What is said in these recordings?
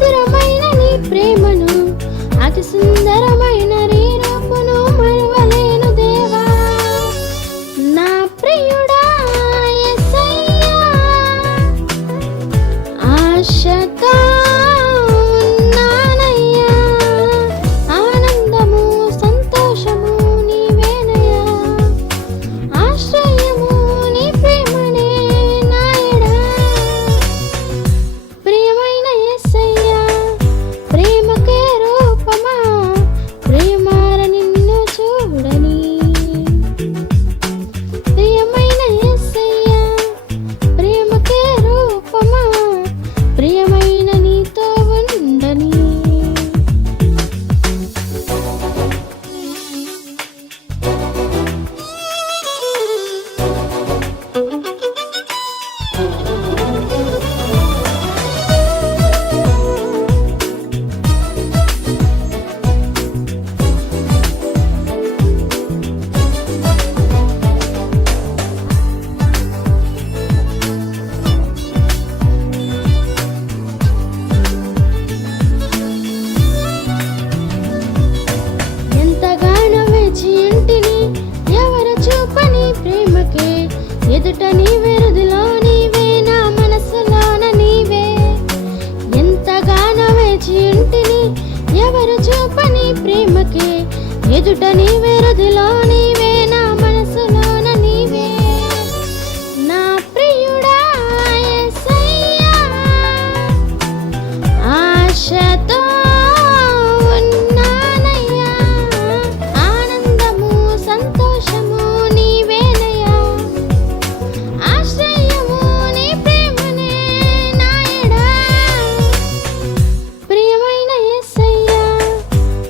మధురమైన నీ ప్రేమను అతి సుందరమైన నీ రూపును మరువలేను దేవా. నా ప్రియుడా యేసయ్యా, ఆశతో ఉన్నానయ్యా, ఆనందము సంతోషము నీవేనయ్యా, ఆశ్రయము నీ ప్రేమనే నాయడా. ప్రియమైన యేసయ్యా, ప్రేమకే రూపమా, ప్రేమార నిన్ను చూడని. ప్రియమైన యేసయ్యా, ప్రేమకే రూపమా, ప్రియమైన నీతో ఉండని. ఎంతగానో వేచి ఇంటిని ఎవరు చూపని ప్రేమకే, ఎదుట నీవే హృదిలో నీవే నా మనసులోన నీవే. ఎంతగానో వేచి ఇంటిని ఎవరు చూపని ప్రేమకే, ఎదుట నీవే హృదిలో నీవే నా మనసులోన నీవే. నా ప్రియుడా యేసయ్యా, ఆశతో ఉన్నానయ్యా, ఆనందము సంతోషము నీవేనయ్యా, ఆశ్రయము నీ ప్రేమనే నాయడా. ప్రియమైన యేసయ్యా,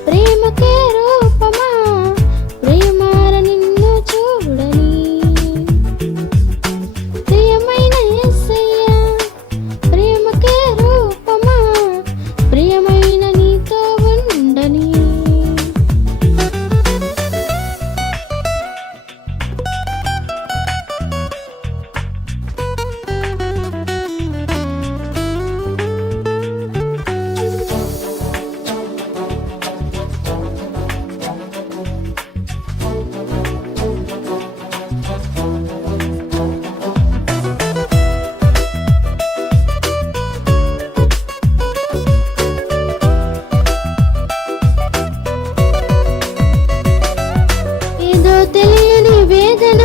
ప్రేమకే రూపమా, ప్రేమార నిన్ను చూడని. ప్రియమైన యేసయ్యా, ప్రేమకే రూపమా, ప్రియమైన నీతో ఉండని. ఏదో తెలియని వేదన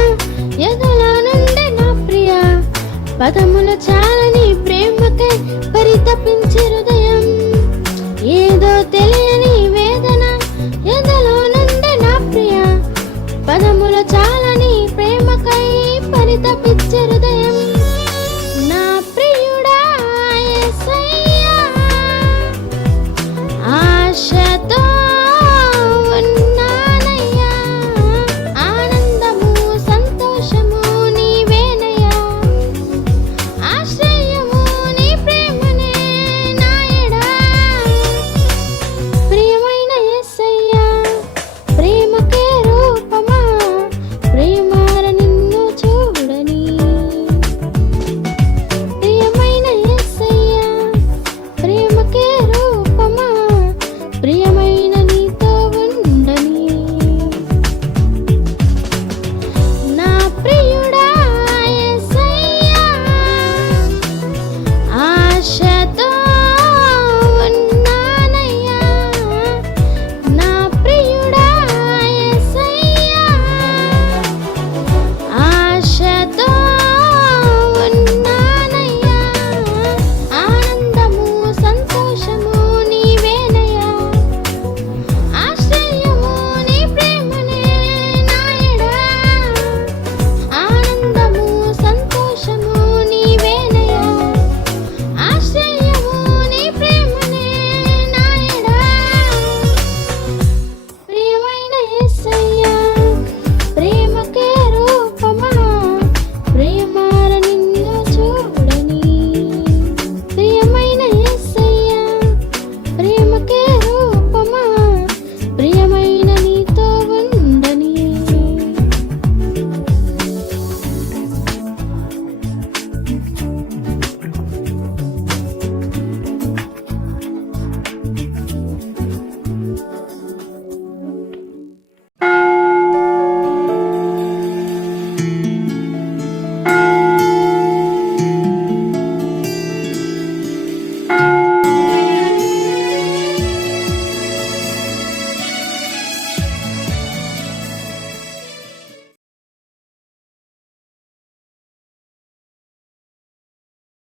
ఎదలో నుండి నా ప్రియా, పదములు చాలని ప్రేమకై పరితపించి హృదయం. ఏదో తెలియని వేదన ఎదలో నుండి నా ప్రియా, పదములు చాలని ప్రేమకై పరితపించి హృదయం. నా ప్రియుడా యేసయ్యా, ఆశతో ఉన్నానయ్యా, ఆనందము సంతోషము నీవేనయ్యా, ఆశ్రయము నీ ప్రేమనే నాయడా. ప్రియమైన యేసయ్యా, ప్రేమకే రూపమా, ప్రేమార నిన్ను చూడని. ప్రియమైన యేసయ్యా, ప్రేమకే రూపమా, ప్రియమైన నీతో ఉండని. నా ప్రియుడా యేసయ్యా, ఆశ